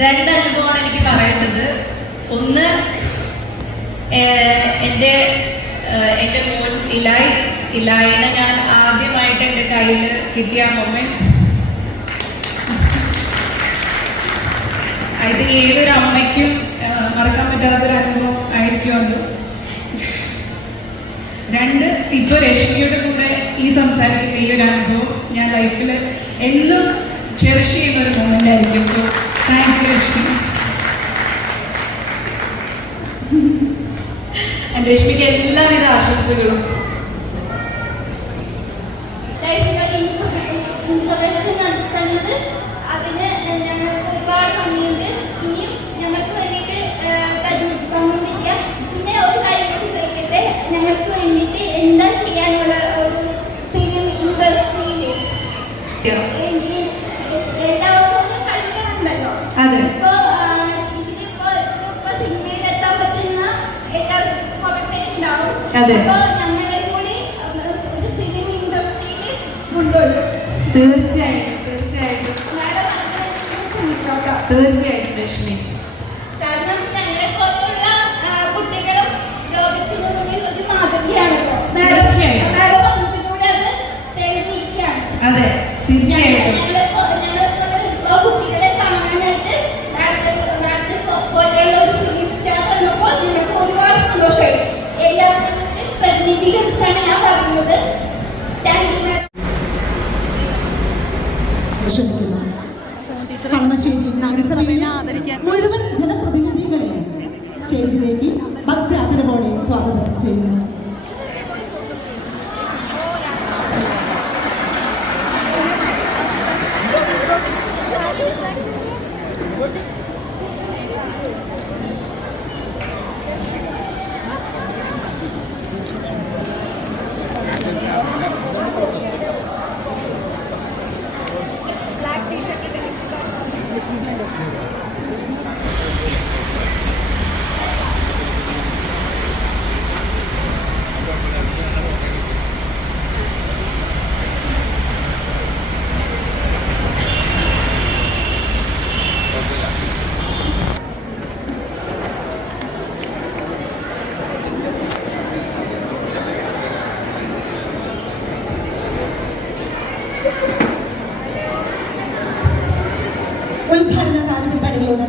രണ്ട് അനുഭവമാണ് എനിക്ക് പറയേണ്ടത്. ഒന്ന്, എൻ്റെ മോൻ ഇലായിനെ ഞാൻ ആദ്യമായിട്ട് എൻ്റെ കയ്യിൽ കിട്ടിയ മൊമെന്റ്. ഇത് ഏതൊരു അമ്മയ്ക്കും മറക്കാൻ പറ്റാത്തൊരു അനുഭവം ആയിരിക്കും അത്. രണ്ട്, ഇപ്പോൾ രശ്മിയുടെ കൂടെ ഈ സംസാരിക്കുന്ന ഈ ഒരു അനുഭവം ഞാൻ ലൈഫിൽ എന്നും ചെറിഷ് ചെയ്യുന്ന ഒരു മൊമെന്റ് ആയിരിക്കും. So thank you Rashmi. രശ്മിക്ക് എല്ലാവിധ ആശംസകളും. അതിന് ഞങ്ങൾക്ക് ഒരുപാട് നന്ദിയുണ്ട്. ഇനിയും ഞങ്ങൾക്ക് വേണ്ടിയിട്ട് തന്നുകൊണ്ടിരിക്കുക. പിന്നെ ഒരു കാര്യം കൂടി ചോദിക്കട്ടെ, ഞങ്ങൾക്ക് വേണ്ടിയിട്ട് എന്താ ചെയ്യാനുള്ള ഒരു ഫിലിം ഇൻഡസ്ട്രിയിൽ എല്ലാവർക്കും കളിക്കണുണ്ടല്ലോ. ഇപ്പൊ സിനിമയിൽ എത്താൻ പറ്റുന്ന എല്ലാവർക്കും പുറത്തേക്കുണ്ടാവും. അപ്പൊ ഞങ്ങളെ കൂടി ഒരു ഫിലിം ഇൻഡസ്ട്രിയിൽ കൊണ്ടുവരും. തീർച്ചയായിട്ടും തീർച്ചയായിട്ടും രശ്മി. കാരണം ഞങ്ങളെ പോലുള്ള കുട്ടികളും ലോകത്തിന് മുന്നിൽ ഒരു മാതൃകയാണല്ലോ. വന്നതിലൂടെ അത് തെളിഞ്ഞിരിക്കുകയാണ്. അതെ, തീർച്ചയായിട്ടും. ഞങ്ങളെ കുട്ടികളെ കാണാനായിട്ട് പോലെയുള്ള ഒരു ഫിലിം സ്റ്റാർ വന്നപ്പോൾ ഞങ്ങൾക്ക് ഒരുപാട് സന്തോഷമായി. എല്ലാവരും പ്രതിനിധീകരിച്ചാണ് ഞാൻ പറയുന്നത്. Thank you. മുഴുവൻ ജനപ്രതിനിധികളെയും സ്റ്റേജിലേക്ക് ഭക്തി-ആദരവോടെ സ്വാഗതം ചെയ്യുന്നു. ഉദ്ഘാടന കാര്യപരിപാടികളുടെ